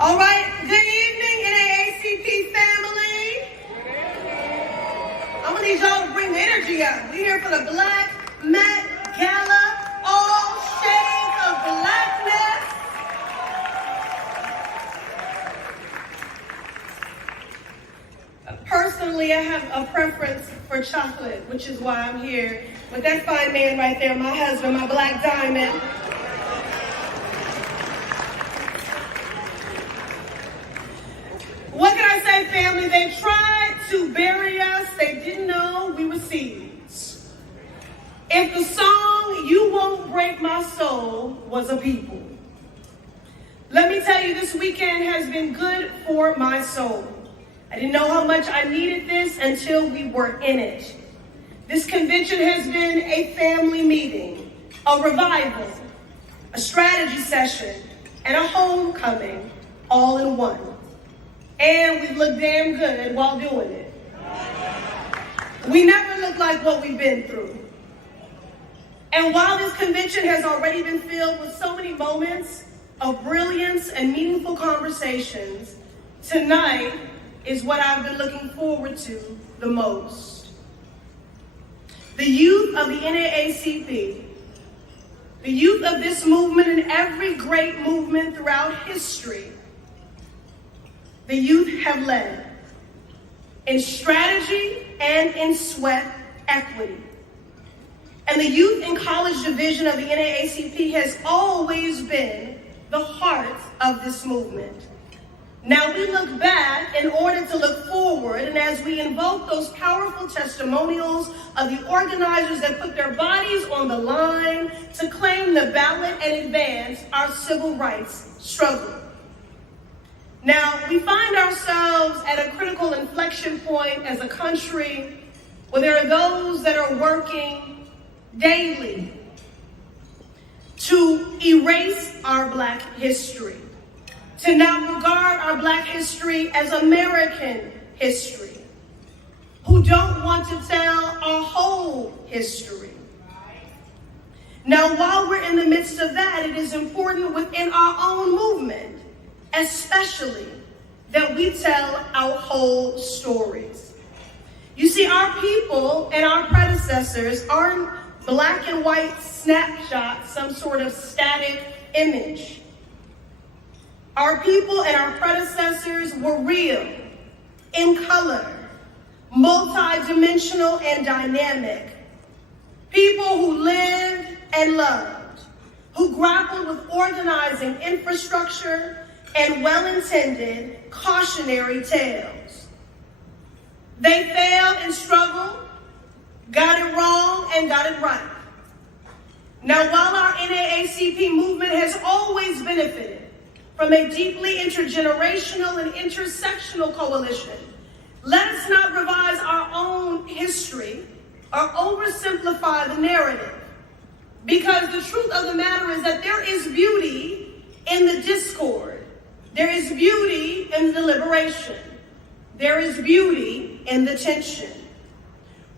All right, good evening, NAACP family. I'm gonna need y'all to bring the energy up. We're here for the Black Met Gala, all shades of blackness. Personally, I have a preference for chocolate, which is why I'm here. But that fine man right there, my husband, my black diamond. What can I say, family? They tried to bury us. They didn't know we were seeds. If the song, "You Won't Break My Soul," was a people. Let me tell you, this weekend has been good for my soul. I didn't know how much I needed this until we were in it. This convention has been a family meeting, a revival, a strategy session, and a homecoming all in one. And we look damn good while doing it. We never look like what we've been through. And while this convention has already been filled with so many moments of brilliance and meaningful conversations, tonight is what I've been looking forward to the most. The youth of the NAACP, the youth of this movement and every great movement throughout history, the youth have led in strategy and in sweat equity. And the Youth and College Division of the NAACP has always been the heart of this movement. Now we look back in order to look forward, and as we invoke those powerful testimonials of the organizers that put their bodies on the line to claim the ballot and advance our civil rights struggle. Now, we find ourselves at a critical inflection point as a country where there are those that are working daily to erase our Black history, to now regard our Black history as American history, who don't want to tell our whole history. Now, while we're in the midst of that, it is important within our own movement, especially, that we tell our whole stories. You see, our people and our predecessors aren't black and white snapshots, some sort of static image. Our people and our predecessors were real, in color, multidimensional and dynamic. People who lived and loved, who grappled with organizing infrastructure and well-intended cautionary tales. They failed and struggled, got it wrong and got it right. Now, while our NAACP movement has always benefited from a deeply intergenerational and intersectional coalition, let us not revise our own history or oversimplify the narrative. Because the truth of the matter is that there is beauty in the discord. There is beauty in the deliberation. There is beauty in the tension.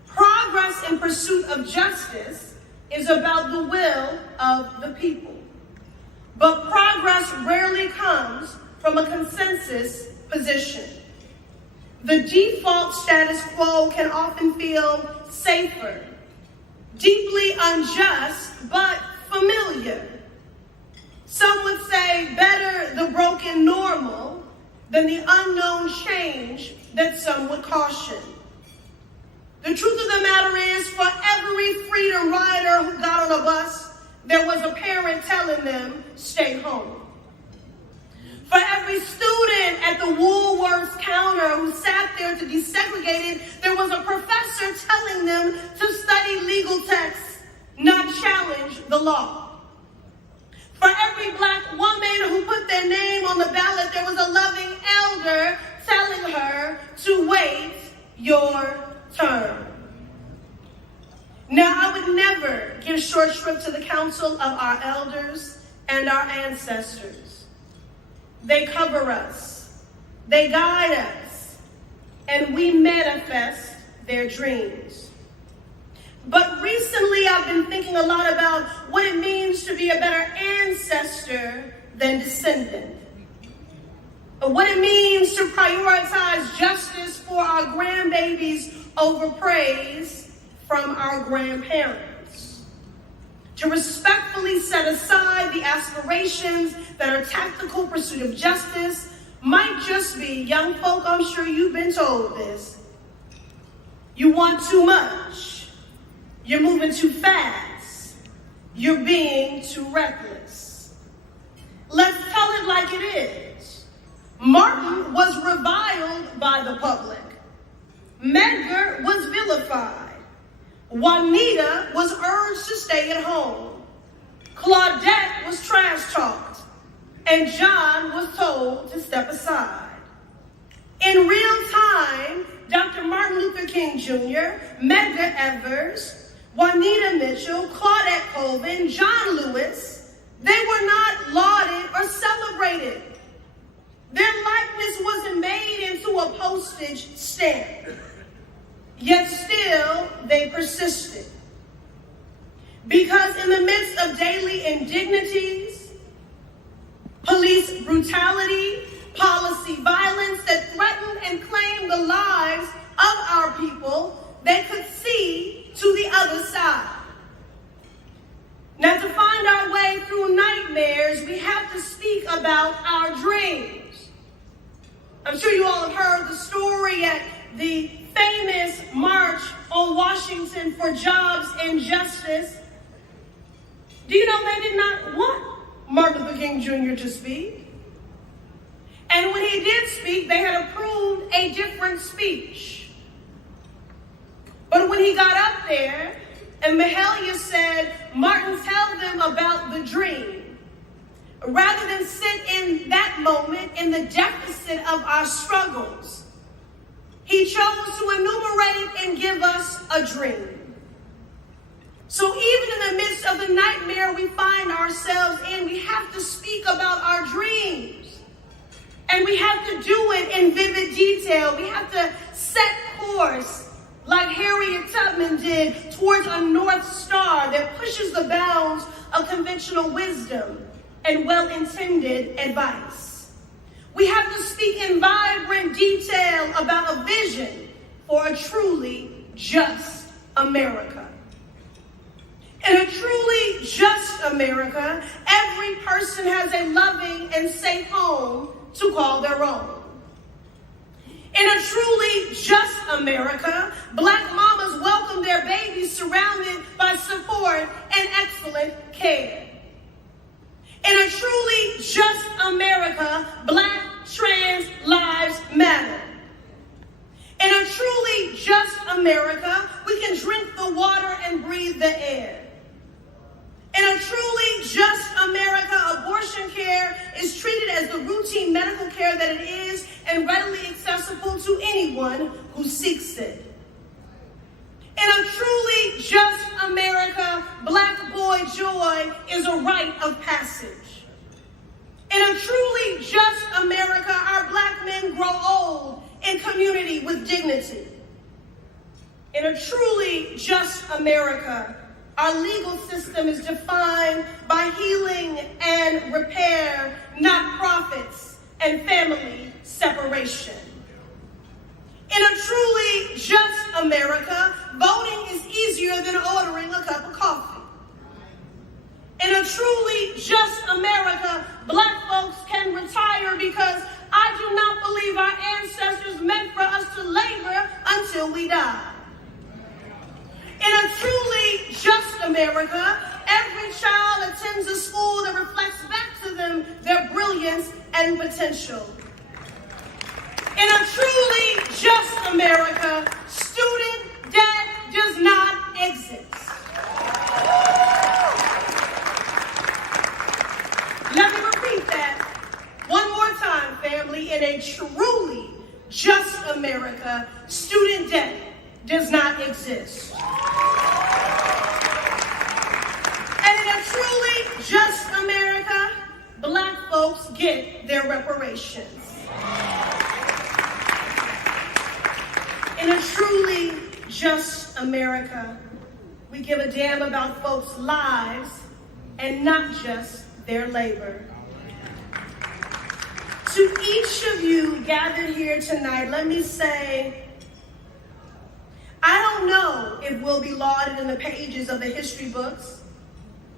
Progress in pursuit of justice is about the will of the people. But progress rarely comes from a consensus position. The default status quo can often feel safer, deeply unjust, but familiar. Some would say better the broken normal than the unknown change that some would caution. The truth of the matter is, for every freedom rider who got on a bus, there was a parent telling them, stay home. For every student at the Woolworths counter who sat there to be segregated, there was a professor telling them to study legal texts, not challenge the law. For every Black woman who put their name on the ballot, there was a loving elder telling her to wait your turn. Now, I would never give short shrift to the counsel of our elders and our ancestors. They cover us, they guide us, and we manifest their dreams. But recently I've been thinking a lot about what it means to be a better ancestor than descendant. what it means to prioritize justice for our grandbabies over praise from our grandparents. To respectfully set aside the aspirations that are tactical pursuit of justice might just be, young folk, I'm sure you've been told this, you want too much, you're moving too fast, you're being too reckless. Let's tell it like it is. Martin was reviled by the public. Medgar was vilified. Juanita was urged to stay at home. Claudette was trash-talked. And John was told to step aside. In real time, Dr. Martin Luther King Jr., Medgar Evers, Juanita Mitchell, Claudette Colvin, John Lewis, they were not lauded or celebrated. Their likeness wasn't made into a postage stamp. Yet still, they persisted. Because in the midst of daily indignities, police brutality, policy violence that threatened and claimed the lives of our people, they could see to the other side. Now, to find our way through nightmares, we have to speak about our dreams. I'm sure you all have heard the story at the famous March on Washington for Jobs and Justice. Do you know they did not want Martin Luther King Jr. to speak? And when he did speak, they had approved a different speech. But when he got up there, and Mahalia said, Martin, tell them about the dream. Rather than sit in that moment in the deficit of our struggles, he chose to enumerate and give us a dream. So even in the midst of the nightmare we find ourselves in, we have to speak about our dreams. And we have to do it in vivid detail. We have to set course like Harriet Tubman did towards a North Star that pushes the bounds of conventional wisdom and well-intended advice. We have to speak in vibrant detail about a vision for a truly just America. In a truly just America, every person has a loving and safe home to call their own. In a truly just America, Black mamas welcome their babies surrounded by support and excellent care. In a truly just America, Black trans lives matter. In a truly just America, we can drink the water and breathe the air. In a truly just America, abortion care is treated as the routine medical care that it is and readily accessible to anyone who seeks it. In a truly just America, Black boy joy is a rite of passage. In a truly just America, our Black men grow old in community with dignity. In a truly just America, our legal system is defined by healing and repair, not profits and family separation. In a truly just America, voting is easier than ordering a cup of coffee. In a truly just America, Black folks can retire because I do not believe our ancestors meant for us to labor until we die. In a truly just America, every child attends a school that reflects back to them their brilliance and potential. In a truly just America, student debt does not exist. Let me repeat that one more time, family. In a truly just America, student debt does not exist. And in a truly just America, Black folks get their reparations. In a truly just America, we give a damn about folks' lives and not just their labor. To each of you gathered here tonight, let me say, I don't know if we'll be lauded in the pages of the history books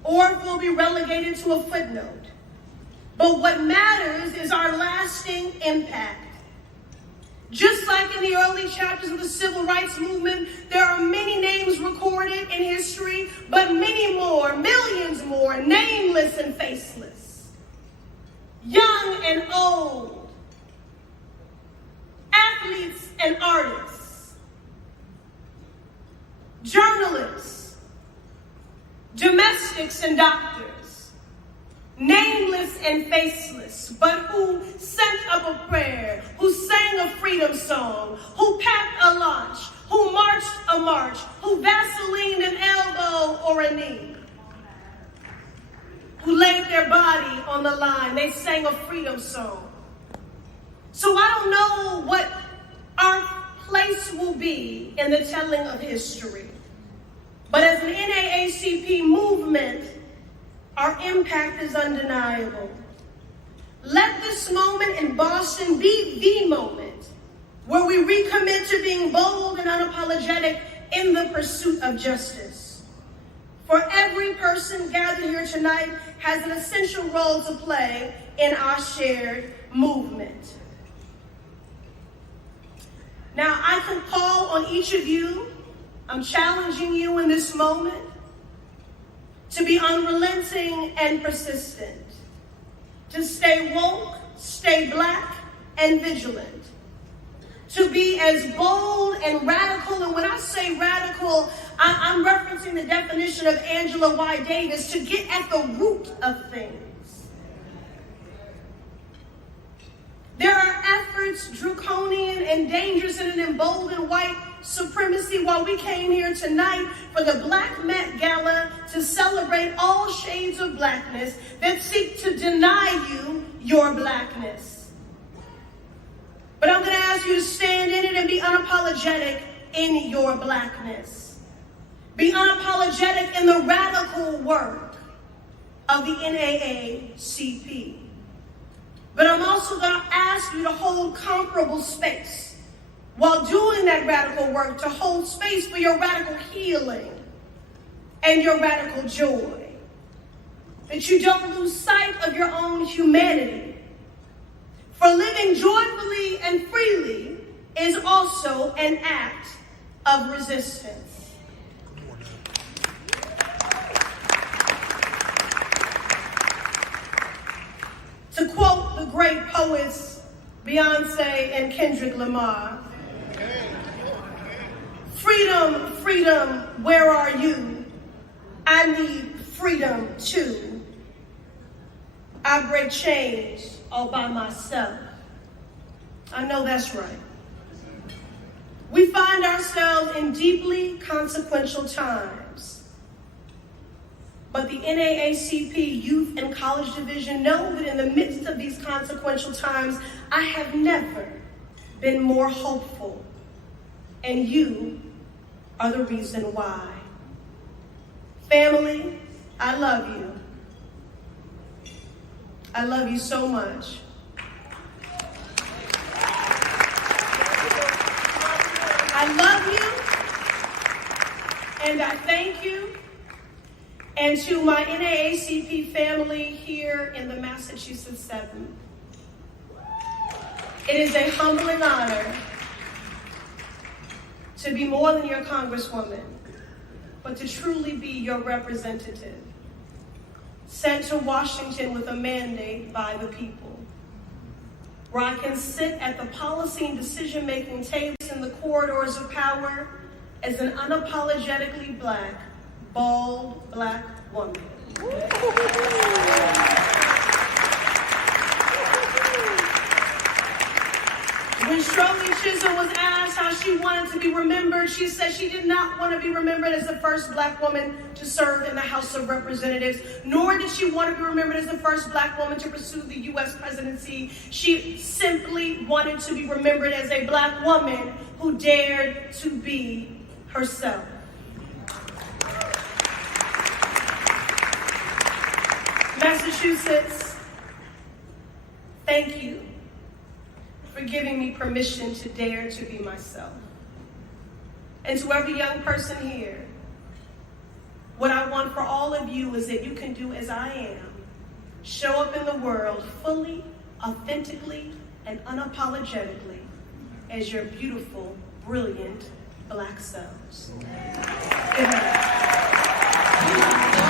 or if we'll be relegated to a footnote. But what matters is our lasting impact. Just like in the early chapters of the Civil Rights Movement, there are many names recorded in history, but many more, millions more, nameless and faceless. Young and old, athletes and artists, journalists, domestics and doctors, nameless and faceless, but who sent up a prayer, who sang a freedom song, who packed a lunch, who marched a march, who vaselined an elbow or a knee, who laid their body on the line. They sang a freedom song. So I don't know what our place will be in the telling of history. But as an NAACP movement, our impact is undeniable. Let this moment in Boston be the moment where we recommit to being bold and unapologetic in the pursuit of justice. For every person gathered here tonight has an essential role to play in our shared movement. Now, I can call on each of you, I'm challenging you in this moment, to be unrelenting and persistent, to stay woke, stay Black, and vigilant, to be as bold and radical, and when I say radical, I'm referencing the definition of Angela Y. Davis, to get at the root of things. There are efforts, draconian and dangerous, and an emboldened white supremacy while we came here tonight for the Black Met Gala to celebrate all shades of Blackness that seek to deny you your Blackness. But I'm going to ask you to stand in it and be unapologetic in your Blackness. Be unapologetic in the radical work of the NAACP. But I'm also going to ask you to hold comparable space while doing that radical work, to hold space for your radical healing and your radical joy. That you don't lose sight of your own humanity. For living joyfully and freely is also an act of resistance. To quote the great poets Beyonce and Kendrick Lamar, freedom, freedom, where are you? I need freedom too. I break chains all by myself. I know that's right. We find ourselves in deeply consequential times. But the NAACP Youth and College Division know that in the midst of these consequential times, I have never been more hopeful. And you are the reason why. Family, I love you. I love you so much. I love you, and I thank you. And to my NAACP family here in the Massachusetts 7, it is a humbling honor to be more than your congresswoman, but to truly be your representative, sent to Washington with a mandate by the people, where I can sit at the policy and decision-making tables in the corridors of power as an unapologetically Black, bald Black woman. When Shirley Chisholm was asked how she wanted to be remembered, she said she did not want to be remembered as the first Black woman to serve in the House of Representatives, nor did she want to be remembered as the first Black woman to pursue the U.S. presidency. She simply wanted to be remembered as a Black woman who dared to be herself. Massachusetts, thank you for giving me permission to dare to be myself. And to every young person here, what I want for all of you is that you can do as I am. Show up in the world fully, authentically, and unapologetically as your beautiful, brilliant Black selves. Good night.